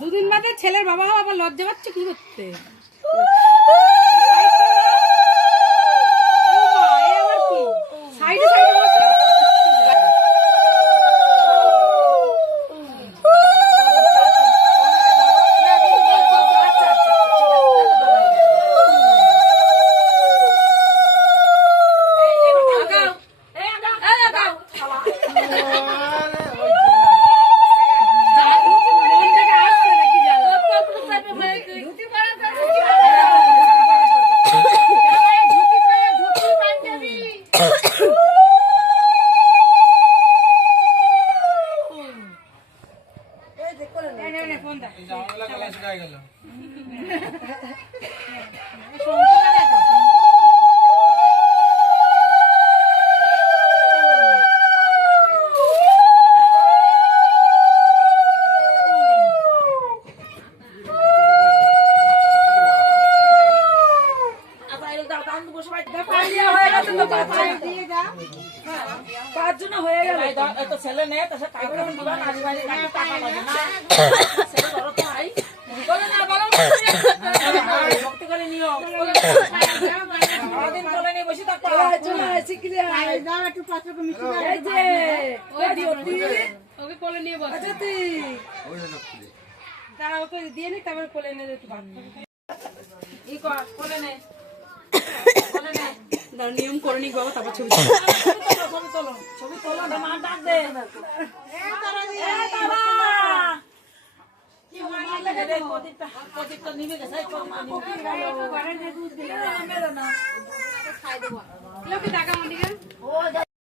দুদিন বাদে ছেলের বাবা হওয়া আবার লজ্জা পাচ্ছে কি করতে। ছেলে নেই ভক্তি করে নিও বসে থাকো ওকে কোলে নিয়ে বসে তারা ওকে দিয়ে নি তারপরে কোলে নিয়ে একটু ভাত ই কর কোলে নে নিয়ম করে নি বাবা তারপর ছবি ছবি তোলো মা ডাক দে প্রদীপটা নিভে গেছে লোকে টাকা